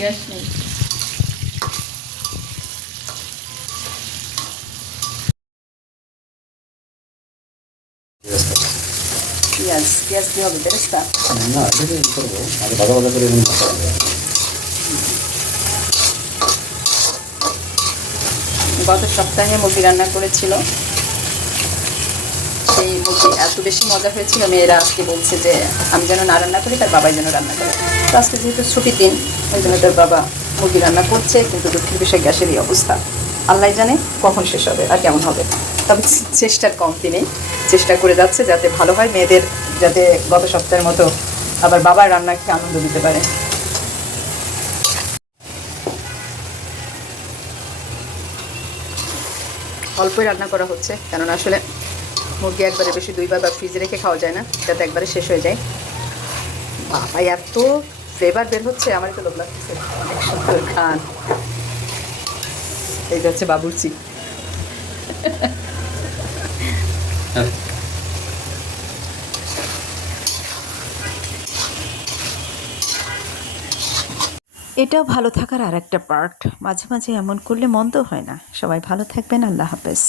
Gas নেই। পেঁয়াজ পেঁয়াজ দিয়ে হবে বেরেস্তা? না, এটা করবো আগে ভাজা ভাজা করে এমনি মশলা দেবো। গত সপ্তাহে মুরগি রান্না করেছিল, সেই মুরগি এত বেশি মজা হয়েছিল, মেয়েরা আজকে বলছে যে আমি যেন না রান্না করি, তার বাবাই যেন রান্না করে। তো আজকে যেহেতু ছুটির দিন, ওই জন্য তার বাবা মুরগি রান্না করছে, কিন্তু দুঃখের বিষয় গ্যাসেরই অবস্থা। আল্লাহ জানে কখন শেষ হবে আর কেমন হবে, তবে চেষ্টার কমতি নেই, চেষ্টা করে যাচ্ছে যাতে ভালো হয়, মেয়েদের যাতে গত সপ্তাহের মতো আবার বাবার রান্না খেয়ে আনন্দ দিতে পারে। অল্পই রান্না করা হচ্ছে, কেননা আসলে মুরগি একবারে বেশি দুইবার বা ফ্রিজে রেখে খাওয়া যায় না, যাতে একবারে শেষ হয়ে যায়। বাবা এত ফ্লেভার বের হচ্ছে, আমার তো লোভ লাগতেছে, অনেক সুন্দর খান। এই যাচ্ছে বাবুর্চি। এটাও ভালো থাকার আর একটা পার্ট, মাঝে মাঝে এমন করলে মন্দ হয় না। সবাই ভালো থাকবেন, আল্লাহ হাফেজ।